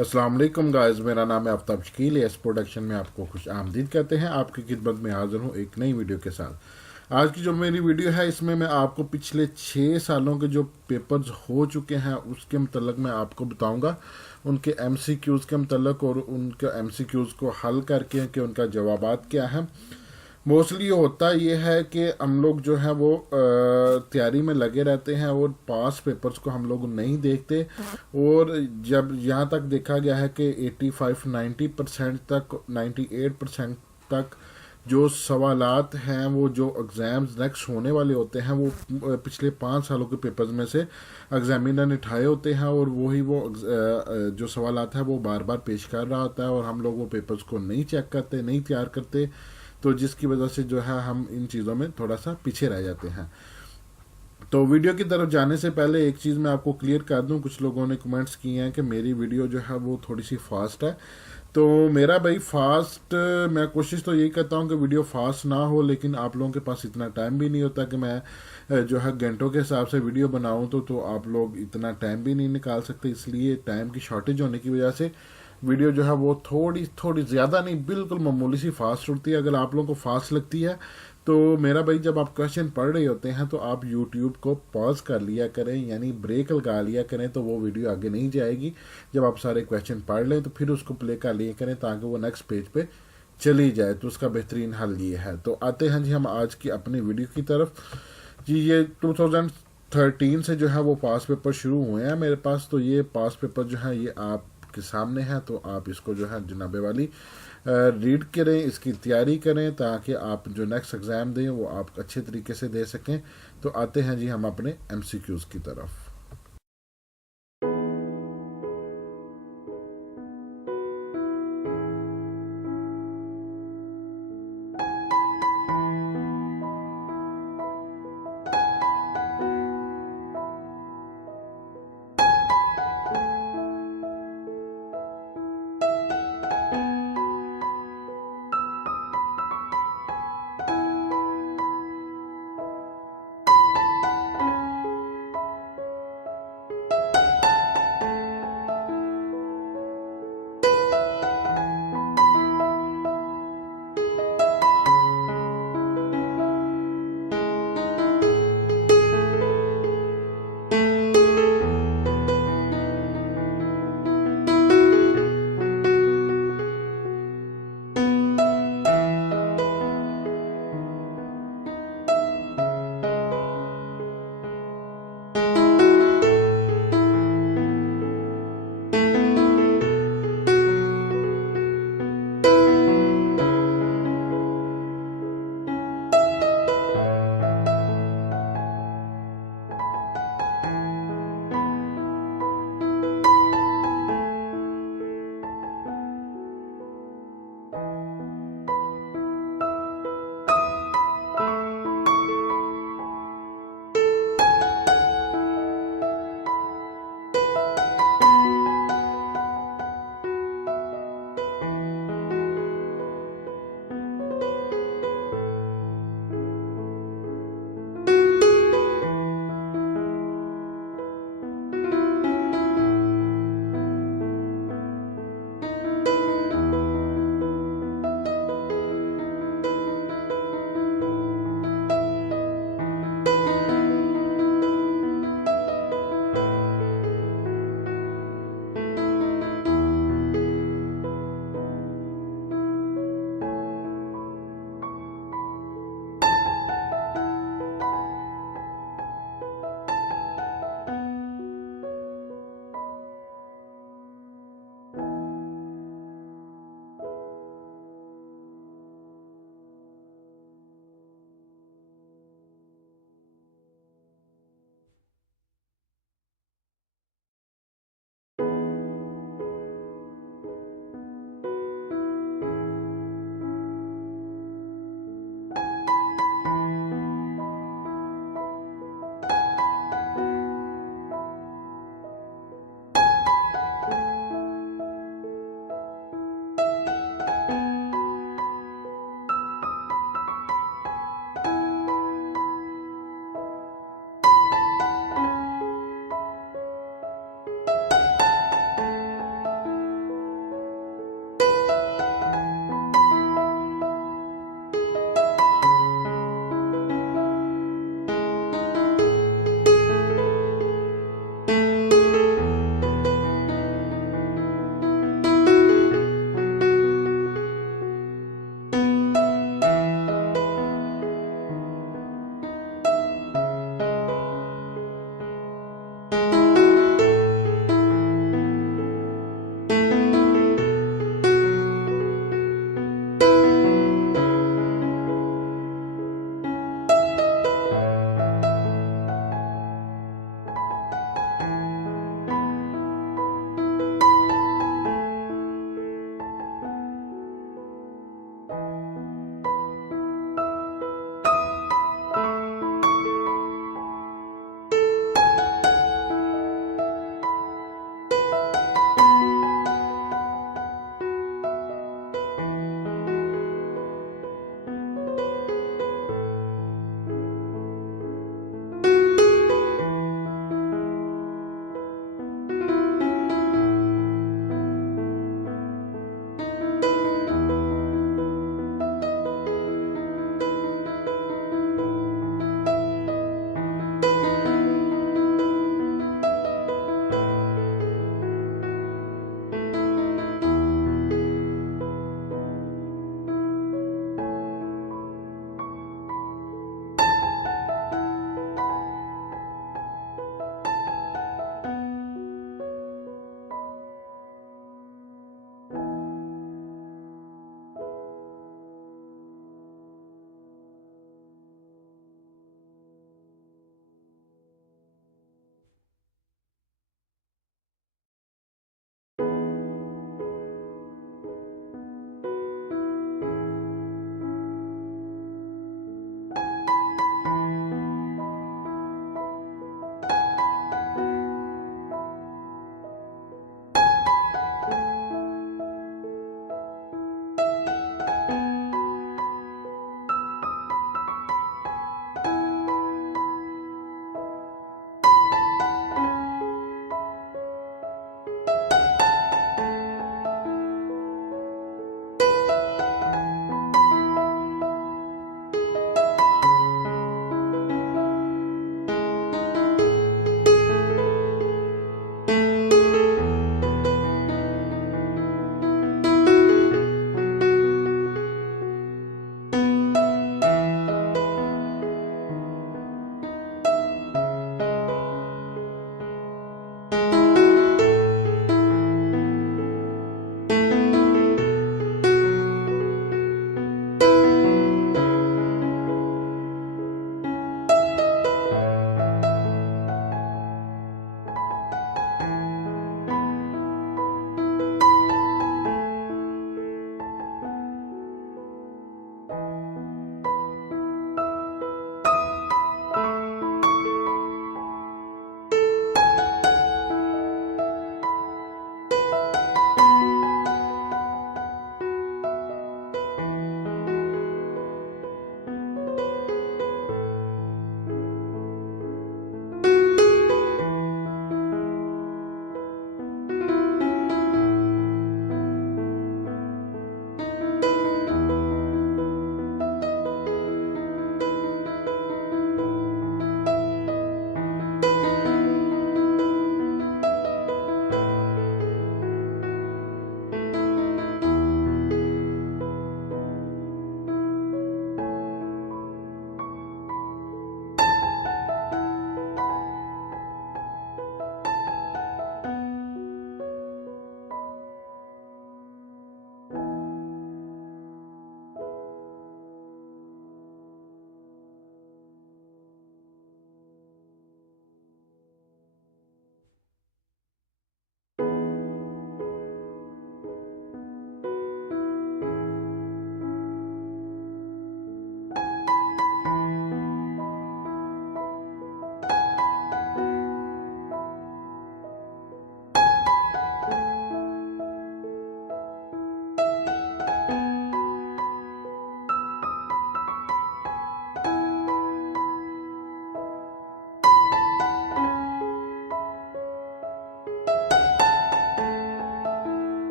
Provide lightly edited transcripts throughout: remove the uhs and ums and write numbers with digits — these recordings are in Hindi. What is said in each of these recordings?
अस्सलाम वालेकुम गाइस, मेरा नाम है आफ्ताब शकील। एस प्रोडक्शन में आपको खुश आमदीद कहते हैं। आपकी खिदमत में हाजिर हूँ एक नई वीडियो के साथ। आज की जो मेरी वीडियो है इसमें मैं आपको पिछले 6 सालों के जो पेपर्स हो चुके हैं उसके मतलब मैं आपको बताऊंगा, उनके एमसीक्यूज़ के मतलब और उनके एमसीक्यूज़ को हल करके कि उनका जवाबात क्या है। मोस्टली होता ये है कि हम लोग जो है वो तैयारी में लगे रहते हैं और पास पेपर्स को हम लोग नहीं देखते। और जब यहाँ तक देखा गया है कि 85-90% तक, 98% तक जो सवालात हैं वो जो एग्ज़ाम्स नेक्स्ट होने वाले होते हैं वो पिछले 5 सालों के पेपर्स में से एग्जामिनर ने उठाए होते हैं और वही वो जो सवालात है वो बार बार पेश कर रहा होता है और हम लोग वो पेपर्स को नहीं चेक करते, नहीं तैयार करते। तो जिसकी वजह से जो है हम इन चीज़ों में थोड़ा सा पीछे रह जाते हैं। तो वीडियो की तरफ जाने से पहले एक चीज़ मैं आपको क्लियर कर दूं, कुछ लोगों ने कमेंट्स किए हैं कि मेरी वीडियो जो है वो थोड़ी सी फास्ट है। तो मेरा भाई फास्ट, मैं कोशिश तो यही करता हूँ कि वीडियो फास्ट ना हो, लेकिन आप लोगों के पास इतना टाइम भी नहीं होता कि मैं जो है घंटों के हिसाब से वीडियो बनाऊँ। तो आप लोग इतना टाइम भी नहीं निकाल सकते, इसलिए टाइम की शॉर्टेज होने की वजह से वीडियो जो है वो थोड़ी थोड़ी ज़्यादा नहीं, बिल्कुल मामूली सी फास्ट उड़ती है। अगर आप लोगों को फास्ट लगती है तो मेरा भाई, जब आप क्वेश्चन पढ़ रहे होते हैं तो आप यूट्यूब को पॉज कर लिया करें, यानी ब्रेक लगा लिया करें, तो वो वीडियो आगे नहीं जाएगी। जब आप सारे क्वेश्चन पढ़ लें तो फिर उसको प्ले कर लिया करें ताकि वो नेक्स्ट पेज पे चली जाए। तो उसका बेहतरीन हल ये है। तो आते हैं जी हम आज की अपनी वीडियो की तरफ। जी, ये 2013 से जो है वो पास पेपर शुरू हुए हैं मेरे पास। तो ये पास पेपर जो है ये आपके सामने है, तो आप इसको जो है जनाबे वाली रीड करें, इसकी तैयारी करें ताकि आप जो नेक्स्ट एग्ज़ाम दें वो आप अच्छे तरीके से दे सकें। तो आते हैं जी हम अपने एमसीक्यूज़ की तरफ।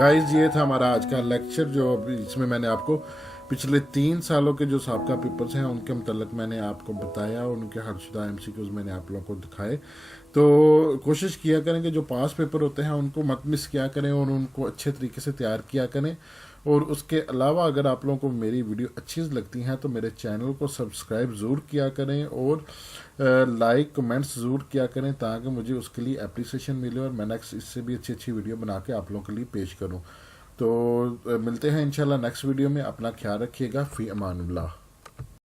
गाइस ये था हमारा आज का लेक्चर, जो अभी इसमें मैंने आपको पिछले 3 सालों के जो साबका पेपर्स हैं उनके मतलब मैंने आपको बताया, और उनके हदशुदा MCQs मैंने आप लोगों को दिखाए। तो कोशिश किया करें कि जो पास पेपर होते हैं उनको मत मिस किया करें और उनको अच्छे तरीके से तैयार किया करें। और उसके अलावा अगर आप लोगों को मेरी वीडियो अच्छी लगती हैं तो मेरे चैनल को सब्सक्राइब ज़रूर किया करें और लाइक कमेंट्स ज़रूर किया करें, ताकि मुझे उसके लिए एप्रिसिएशन मिले और मैं नेक्स्ट इससे भी अच्छी अच्छी वीडियो बना के आप लोगों के लिए पेश करूं। तो मिलते हैं इंशाल्लाह नेक्स्ट वीडियो में। अपना ख्याल रखिएगा। फ़ी अमानुल्लाह।